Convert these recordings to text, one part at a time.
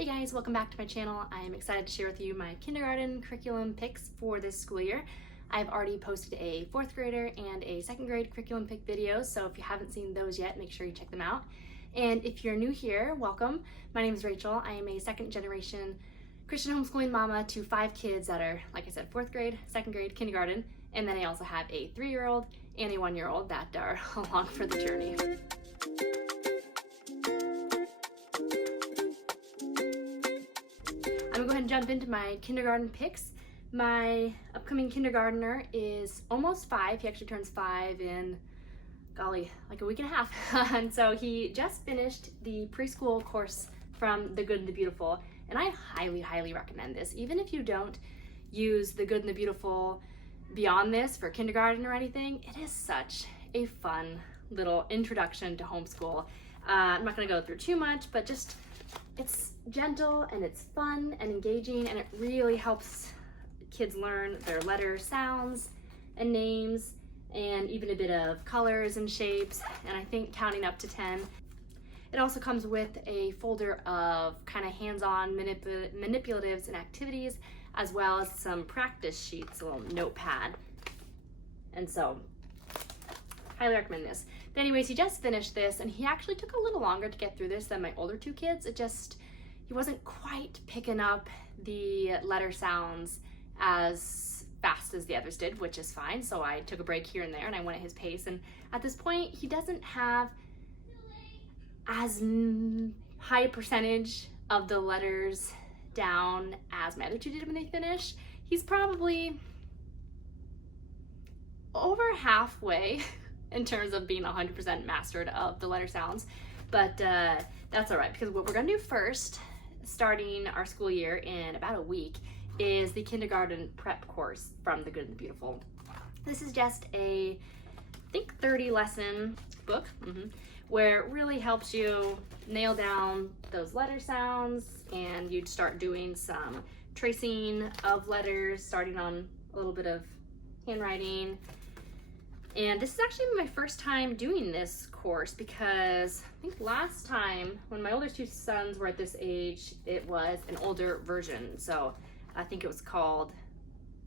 Hey guys, welcome back to my channel. I am excited to share with you my kindergarten curriculum picks for this school year. I've already posted a 4th grader and a 2nd grade curriculum pick video, so if you haven't seen those yet, make sure you check them out. And if you're new here, welcome. My name is Rachel. I am a 2nd generation Christian homeschooling mama to 5 kids that are, like I said, 4th grade, 2nd grade, kindergarten, and then I also have a 3-year-old and a 1-year-old that are along for the journey. I'm gonna go ahead and jump into my kindergarten picks. My upcoming kindergartner is almost 5. He actually turns 5 in, golly, like a week and a half. And so he just finished the preschool course from The Good and the Beautiful. And I highly, highly recommend this. Even if you don't use The Good and the Beautiful beyond this for kindergarten or anything, it is such a fun little introduction to homeschool. I'm not gonna go through too much, but just it's gentle and it's fun and engaging, and it really helps kids learn their letter sounds and names and even a bit of colors and shapes, and I think counting up to 10. It also comes with a folder of kind of hands-on manipulatives and activities, as well as some practice sheets, a little notepad. And so highly recommend this. But anyways, he just finished this, and he actually took a little longer to get through this than my older 2 kids. He wasn't quite picking up the letter sounds as fast as the others did, which is fine. So I took a break here and there, and I went at his pace. And at this point, he doesn't have as high a percentage of the letters down as my other 2 did when they finished. He's probably over halfway in terms of being 100% mastered of the letter sounds, but that's all right, because what we're gonna do first, starting our school year in about a week, is the kindergarten prep course from The Good and the Beautiful. This is just a, I think, 30 lesson book, where it really helps you nail down those letter sounds, and you'd start doing some tracing of letters, starting on a little bit of handwriting. And this is actually my first time doing this course, because I think last time when my older 2 sons were at this age, it was an older version. So I think it was called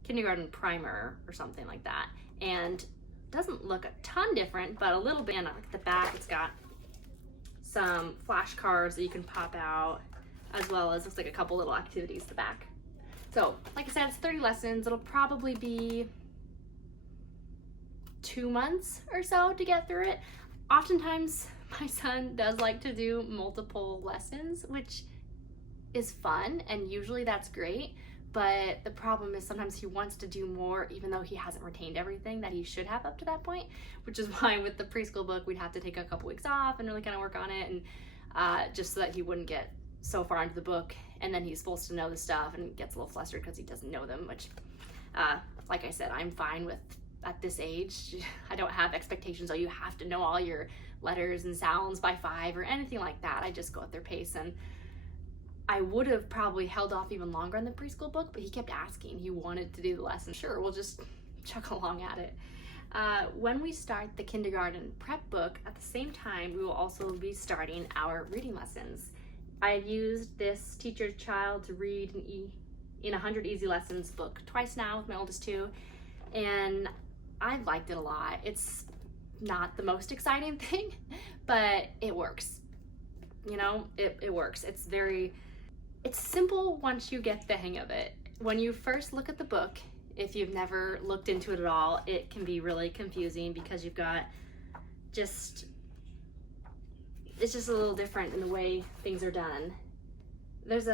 Kindergarten Primer or something like that. And doesn't look a ton different, but a little bit. And at the back, it's got some flashcards that you can pop out, as well as looks like a couple little activities at the back. So like I said, it's 30 lessons. It'll probably be 2 months or so to get through it. Oftentimes my son does like to do multiple lessons, which is fun, and usually that's great, but the problem is sometimes he wants to do more even though he hasn't retained everything that he should have up to that point, which is why with the preschool book we'd have to take a couple weeks off and really kind of work on it, and just so that he wouldn't get so far into the book and then he's supposed to know the stuff and gets a little flustered because he doesn't know them, which like I said, I'm fine with. At this age, I don't have expectations, oh, you have to know all your letters and sounds by 5 or anything like that. I just go at their pace, and I would have probably held off even longer on the preschool book, but he kept asking. He wanted to do the lesson. Sure, we'll just chuck along at it. When we start the kindergarten prep book, at the same time, we will also be starting our reading lessons. I've used this Teacher's Child to Read in 100 Easy Lessons book twice now with my oldest 2, and I've liked it a lot. It's not the most exciting thing, but it works. You know, it works. It's simple once you get the hang of it. When you first look at the book, if you've never looked into it at all, it can be really confusing because you've got it's just a little different in the way things are done. It's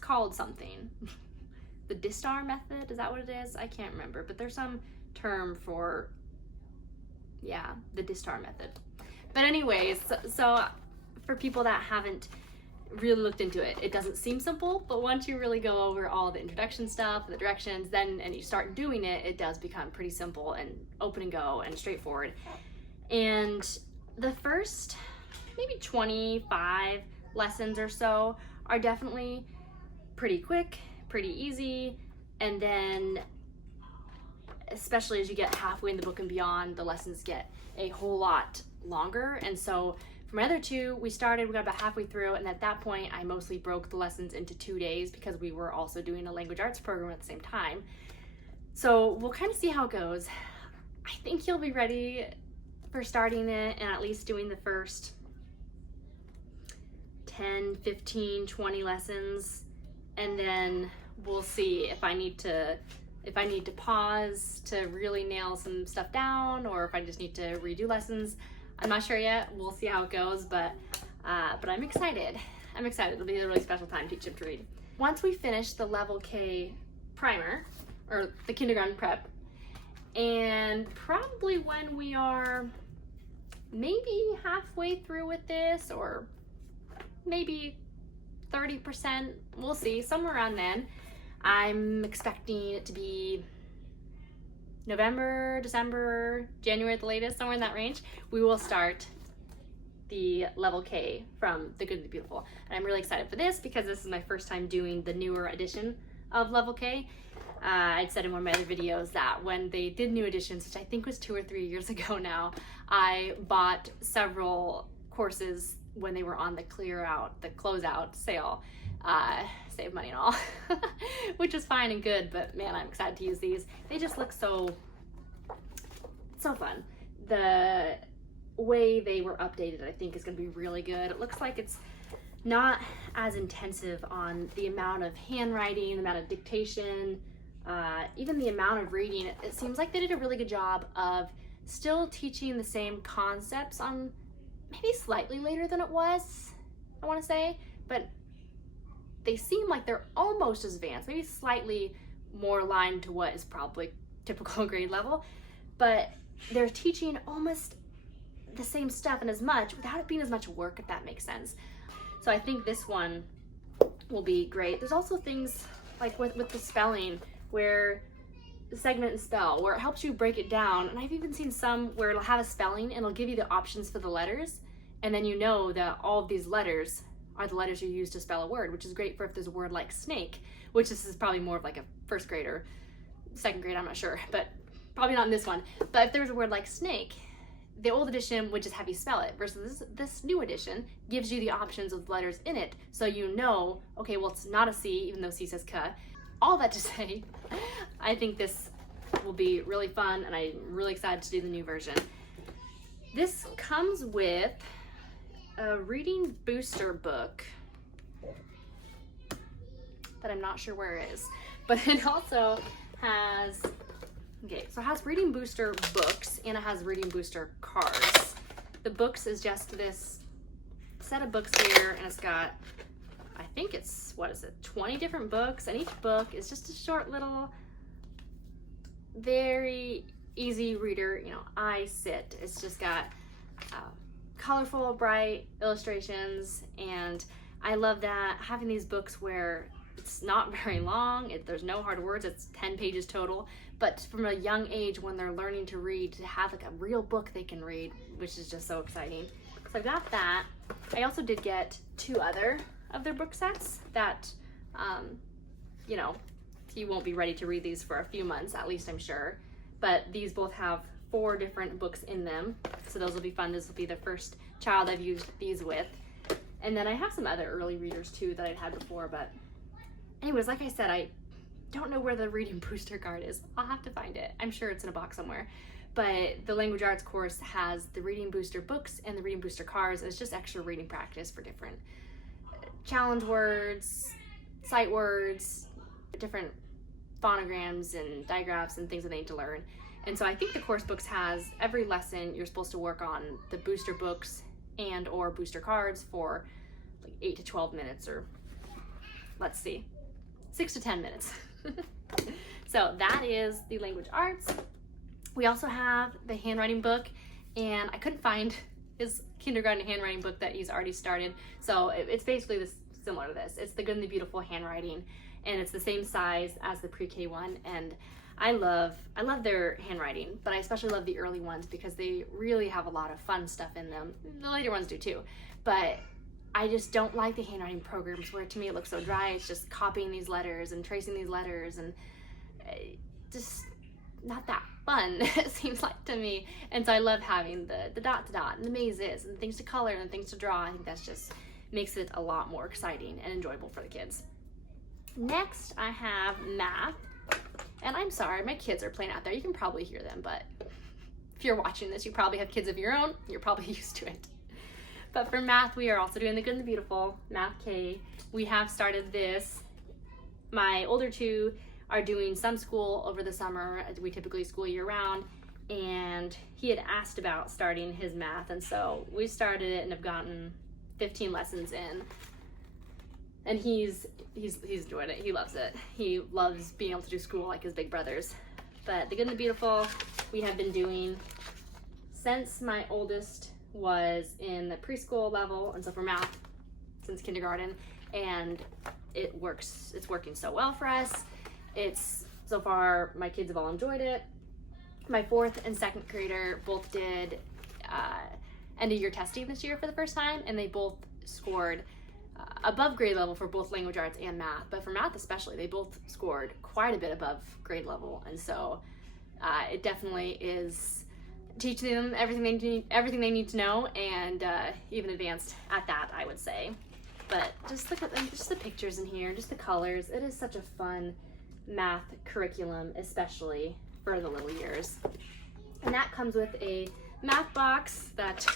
called something. The DISTAR method, is that what it is? I can't remember, but there's some term for, yeah, the DISTAR method. But anyways, so for people that haven't really looked into it, it doesn't seem simple, but once you really go over all the introduction stuff, the directions, and you start doing it, it does become pretty simple and open and go and straightforward. And the first maybe 25 lessons or so are definitely pretty quick, pretty easy, and then especially as you get halfway in the book and beyond, the lessons get a whole lot longer. And so For my other two, we got about halfway through, and at that point, I mostly broke the lessons into 2 days because we were also doing a language arts program at the same time. So we'll kind of see how it goes. I think he'll be ready for starting it and at least doing the first 10, 15, 20 lessons, and then we'll see if I need to pause to really nail some stuff down, or if I just need to redo lessons. I'm not sure yet. We'll see how it goes, but I'm excited. I'm excited. It'll be a really special time to teach him to read. Once we finish the level K primer, or the kindergarten prep, and probably when we are maybe halfway through with this, or maybe 30%, we'll see, somewhere around then, I'm expecting it to be November, December, January at the latest, somewhere in that range, we will start the level K from The Good and the Beautiful. And I'm really excited for this because this is my first time doing the newer edition of level K. I'd said in one of my other videos that when they did new editions, which I think was 2 or 3 years ago now, I bought several courses when they were on the closeout sale. Save money and all, which is fine and good, but man, I'm excited to use these. They just look so fun. The way they were updated, I think, is going to be really good. It looks like it's not as intensive on the amount of handwriting, the amount of dictation, even the amount of reading. It seems like they did a really good job of still teaching the same concepts on maybe slightly later than it was, I want to say, but they seem like they're almost as advanced, maybe slightly more aligned to what is probably typical grade level, but they're teaching almost the same stuff and as much without it being as much work, if that makes sense. So I think this one will be great. There's also things like with the spelling, where the segment and spell, where it helps you break it down. And I've even seen some where it'll have a spelling and it'll give you the options for the letters, and then you know that all of these letters are the letters you use to spell a word, which is great for if there's a word like snake, which this is probably more of like a first grade or second grade, I'm not sure, but probably not in this one. But if there was a word like snake, the old edition would just have you spell it, versus this new edition gives you the options of letters in it, so you know, okay, well, it's not a C, even though C says K. All that to say, I think this will be really fun, and I'm really excited to do the new version. This comes with a reading booster book that I'm not sure where it is, but it also has, okay, so it has reading booster books and it has reading booster cards. The books is just this set of books here, and it's got, I think it's, 20 different books, and each book is just a short little, very easy reader, I sit. It's just got colorful, bright illustrations, and I love that, having these books where it's not very long, there's no hard words, it's 10 pages total, but from a young age when they're learning to read, to have like a real book they can read, which is just so exciting. So I got that. I also did get 2 other of their book sets that, you won't be ready to read these for a few months, at least I'm sure, but these both have 4 different books in them, so those will be fun. This will be the first child I've used these with. And then I have some other early readers too that I'd had before, but anyways, like I said, I don't know where the reading booster card is. I'll have to find it. I'm sure it's in a box somewhere. But the language arts course has the reading booster books and the reading booster cards. It's just extra reading practice for different challenge words, sight words, different phonograms and digraphs and things that they need to learn. And so I think the course books has every lesson you're supposed to work on the booster books and or booster cards for like 8 to 12 minutes, or let's see, 6 to 10 minutes. So that is the language arts. We also have the handwriting book, and I couldn't find his kindergarten handwriting book that he's already started. So it's basically similar to this. It's the Good and the Beautiful handwriting, and it's the same size as the pre-K one. And I love their handwriting, but I especially love the early ones because they really have a lot of fun stuff in them. The later ones do too, but I just don't like the handwriting programs where to me it looks so dry. It's just copying these letters and tracing these letters, and just not that fun, it seems like to me. And so I love having the dot to dot and the mazes and things to color and things to draw. I think that's just makes it a lot more exciting and enjoyable for the kids. Next, I have math. And I'm sorry, my kids are playing out there. You can probably hear them, but if you're watching this, you probably have kids of your own. You're probably used to it. But for math, we are also doing the Good and the Beautiful, Math K. We have started this. My older two are doing some school over the summer. We typically school year round. And he had asked about starting his math. And so we started it and have gotten 15 lessons in. And he's enjoyed it. He loves it. He loves being able to do school like his big brothers. But the Good and the Beautiful, we have been doing since my oldest was in the preschool level, and so for math, since kindergarten, and it works. It's working so well for us. It's so far my kids have all enjoyed it. My 4th and 2nd grader both did end of year testing this year for the first time, and they both scored above grade level for both language arts and math, but for math especially, they both scored quite a bit above grade level, and so it definitely is teaching them everything they need to know, and even advanced at that, I would say. But just look at them, just the pictures in here, just the colors. It is such a fun math curriculum, especially for the little years. And that comes with a math box that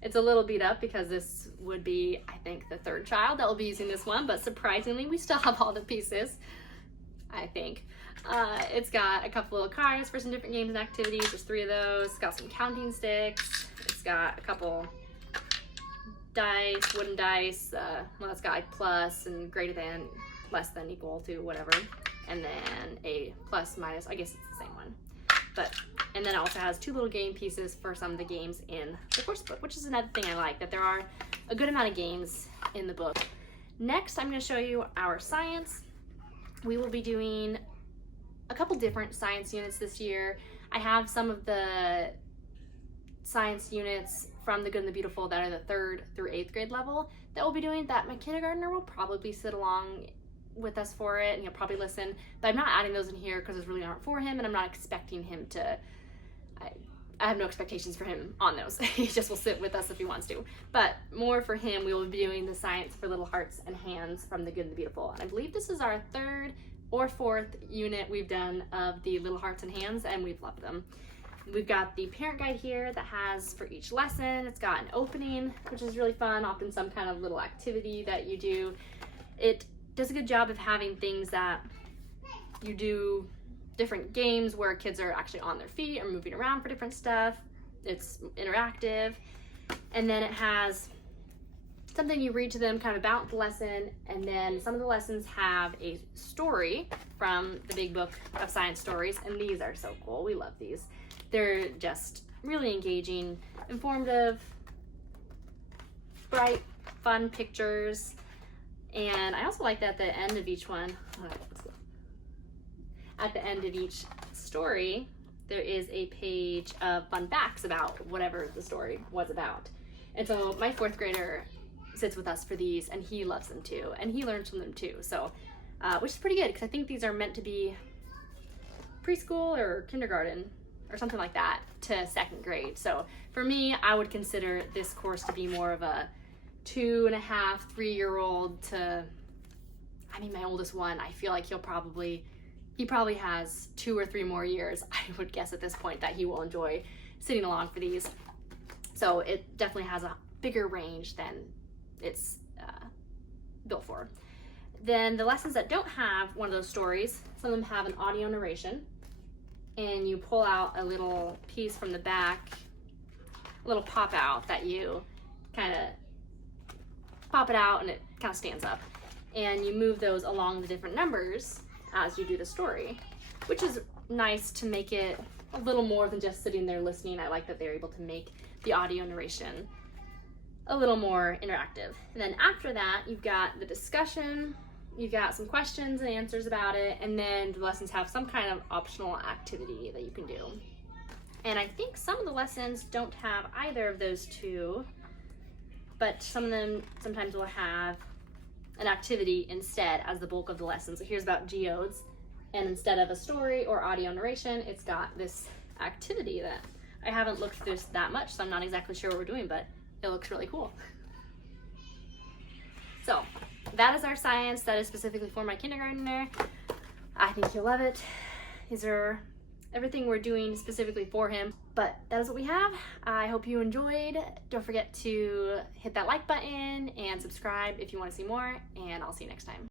it's a little beat up because this would be, I think, the 3rd child that will be using this one, but surprisingly, we still have all the pieces, I think. It's got a couple little cards for some different games and activities. There's 3 of those. It's got some counting sticks. It's got a couple dice, wooden dice. Well, it's got like plus and greater than, less than, equal to, whatever. And then a plus, minus, I guess it's the same one. But, and then it also has 2 little game pieces for some of the games in the course book, which is another thing I like, that there are a good amount of games in the book. Next, I'm going to show you our science. We will be doing a couple different science units this year. I have some of the science units from the Good and the Beautiful that are the 3rd through 8th grade level that we'll be doing, that my kindergartner will probably sit along with us for it, and he'll probably listen, but I'm not adding those in here because those really aren't for him, and I'm not expecting him to, I have no expectations for him on those. He just will sit with us if he wants to. But more for him, we will be doing the science for little hearts and hands from the Good and the Beautiful. And I believe this is our 3rd or 4th unit we've done of the little hearts and hands, and we've loved them. We've got the parent guide here that has for each lesson. It's got an opening, which is really fun, often some kind of little activity that you do. It does a good job of having things that you do, different games where kids are actually on their feet or moving around for different stuff. It's interactive. And then it has something you read to them kind of about the lesson, and then some of the lessons have a story from the big book of science stories, and these are so cool. We love these. They're just really engaging, informative, bright, fun pictures. And I also like that at the end of each one, at the end of each story, there is a page of fun facts about whatever the story was about. And so my 4th grader sits with us for these, and he loves them too, and he learns from them too. So, which is pretty good, because I think these are meant to be preschool or kindergarten or something like that to 2nd grade. So for me, I would consider this course to be more of a 2.5, 3-year-old to, I mean, my oldest one, I feel like he probably has 2 or 3 more years, I would guess at this point, that he will enjoy sitting along for these. So it definitely has a bigger range than it's built for. Then the lessons that don't have one of those stories, some of them have an audio narration, and you pull out a little piece from the back, a little pop out that you kind of pop it out and it kind of stands up, and you move those along the different numbers as you do the story, which is nice to make it a little more than just sitting there listening. I like that they're able to make the audio narration a little more interactive. And then after that, you've got the discussion, you've got some questions and answers about it, and then the lessons have some kind of optional activity that you can do. And I think some of the lessons don't have either of those two, but some of them sometimes will have an activity instead as the bulk of the lesson. So here's about geodes, And instead of a story or audio narration, it's got this activity that I haven't looked through this that much, so I'm not exactly sure what we're doing, but it looks really cool. So that is our science that is specifically for my kindergartner. I think he'll love it. These are everything we're doing specifically for him, but that is what we have. I hope you enjoyed. Don't forget to hit that like button and subscribe if you want to see more, and I'll see you next time.